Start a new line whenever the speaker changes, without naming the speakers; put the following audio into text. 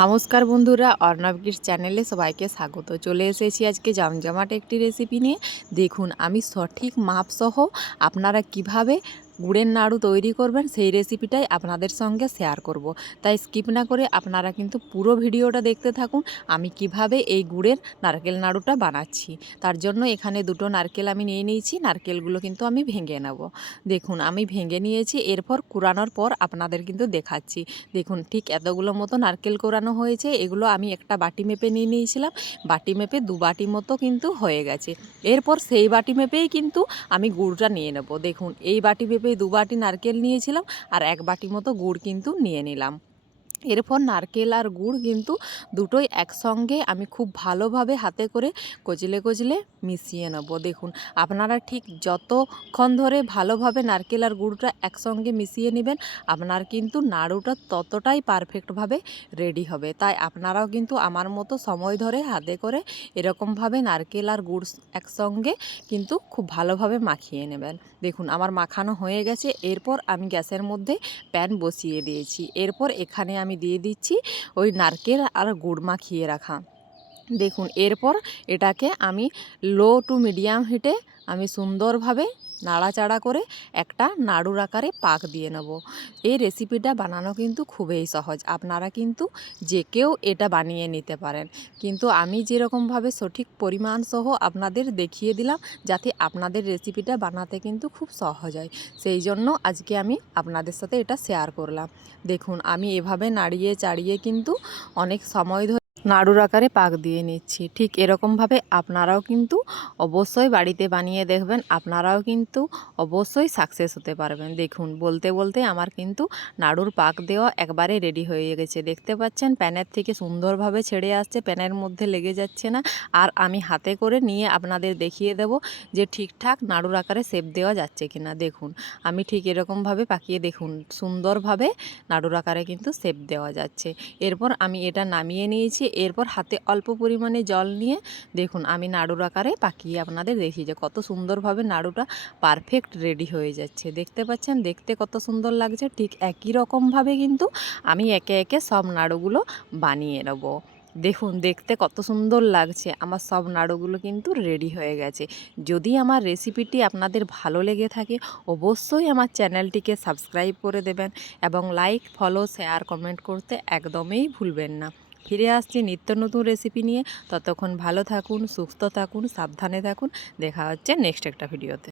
নমস্কার বন্ধুরা, অর্ণব গির চ্যানেলে সবাইকে স্বাগত। চলে এসেছি আজকে জমজমাট একটি রেসিপি নিয়ে। দেখুন, আমি সঠিক মাপসহ আপনারা কীভাবে গুড়ের নাড়ু তৈরি করবেন, সেই রেসিপিটাই আপনাদের সঙ্গে শেয়ার করব। তাই স্কিপ না করে আপনারা কিন্তু পুরো ভিডিওটা দেখতে থাকুন, আমি কীভাবে এই গুড়ের নারকেল নাড়ুটা বানাচ্ছি। তার জন্য এখানে দুটো নারকেল আমি নিয়ে নিয়েছি, নারকেলগুলো কিন্তু আমি ভেঙে নেব। দেখুন, আমি ভেঙে নিয়েছি, এরপর কুড়ানোর পর আপনাদের কিন্তু দেখাচ্ছি। দেখুন, ঠিক এতগুলো মতো নারকেল কোরানো হয়েছে, এগুলো আমি একটা বাটি মেপে নিয়ে নিয়েছিলাম, বাটি মেপে দু বাটি মতো কিন্তু হয়ে গেছে। এরপর সেই বাটি মেপেই কিন্তু আমি গুড়টা নিয়ে নেব। দেখুন, এই বাটি মেপে দু বাটি নারকেল নিয়েছিলাম আর এক বাটি মতো গুড় কিন্তু নিয়ে নিলাম। এরপর নারকেল আর গুড় কিন্তু দুটোই একসঙ্গে আমি খুব ভালোভাবে হাতে করে কচলে কচলে মিশিয়ে নেব। দেখুন, আপনারা ঠিক যতক্ষণ ধরে ভালোভাবে নারকেল আর গুড়টা একসঙ্গে মিশিয়ে নেবেন, আপনার কিন্তু নাড়ুটা ততটাই পারফেক্টভাবে রেডি হবে। তাই আপনারাও কিন্তু আমার মতো সময় ধরে হাতে করে এরকমভাবে নারকেল আর গুড় একসঙ্গে কিন্তু খুব ভালোভাবে মাখিয়ে নেবেন। দেখুন, আমার মাখানো হয়ে গেছে, এরপর আমি গ্যাসের মধ্যে প্যান বসিয়ে দিয়েছি। এরপর এখানে আমি দিয়ে দিচ্ছি ওই নারকেল আর গুড় মাখিয়ে রাখা। দেখুন, এরপর এটাকে আমি লো টু মিডিয়াম হিটে আমি সুন্দরভাবে নাড়াচাড়া করে একটা নাড়ুর আকারে পাক দিয়ে নেব। এই রেসিপিটা বানানো কিন্তু খুবই সহজ। আপনারা কিন্তু যে কেউ এটা বানিয়ে নিতে পারেন। কিন্তু আমি যেরকমভাবে সঠিক পরিমাণ সহ আপনাদের দেখিয়ে দিলাম, যাতে আপনাদের রেসিপিটা বানাতে কিন্তু খুব সহজ হয়। সেই জন্য আজকে আমি আপনাদের সাথে এটা শেয়ার করলাম। দেখুন, আমি এভাবে নাড়িয়ে চাড়িয়ে কিন্তু অনেক সময় ধরে নাড়ুর আকারে পাক দিয়ে নিচ্ছি। ঠিক এরকমভাবে আপনারাও কিন্তু অবশ্যই বাড়িতে বানিয়ে দেখবেন, আপনারাও কিন্তু অবশ্যই সাকসেস হতে পারবেন। দেখুন, বলতে বলতে আমার কিন্তু নাড়ুর পাক দেওয়া একবারে রেডি হয়ে গেছে। দেখতে পাচ্ছেন, প্যানের থেকে সুন্দরভাবে ছেড়ে আসছে, প্যানের মধ্যে লেগে যাচ্ছে না। আর আমি হাতে করে নিয়ে আপনাদের দেখিয়ে দেব যে ঠিকঠাক নাড়ুর আকারে সেপ দেওয়া যাচ্ছে কি না দেখুন, আমি ঠিক এরকমভাবে পাকিয়ে দেখুন, সুন্দরভাবে নাড়ুর আকারে কিন্তু সেপ দেওয়া যাচ্ছে। এরপর আমি এটা নামিয়ে নিয়েছি এরপর হাতে অল্প পরিমাণে জল নিয়ে দেখুন আমি নাড়ুর আকারে পাকিয়ে আপনাদের দেখি যে কত সুন্দরভাবে নাড়ুটা পারফেক্ট রেডি হয়ে যাচ্ছে। দেখতে পাচ্ছেন? দেখতে কত সুন্দর লাগছে। ঠিক একই রকমভাবে কিন্তু আমি একে একে সব নাড়ুগুলো বানিয়ে নেব। দেখুন, দেখতে কত সুন্দর লাগছে। আমার সব নাড়ুগুলো কিন্তু রেডি হয়ে গেছে। যদি আমার রেসিপিটি আপনাদের ভালো লেগে থাকে, অবশ্যই আমার চ্যানেলটিকে সাবস্ক্রাইব করে দেবেন এবং লাইক ফলো শেয়ার কমেন্ট করতে একদমই ভুলবেন না। ফিরে আসছি নিত্য নতুন রেসিপি নিয়ে। ততক্ষণ ভালো থাকুন, সুস্থ থাকুন, সাবধানে থাকুন। দেখা হচ্ছে নেক্সট একটা ভিডিওতে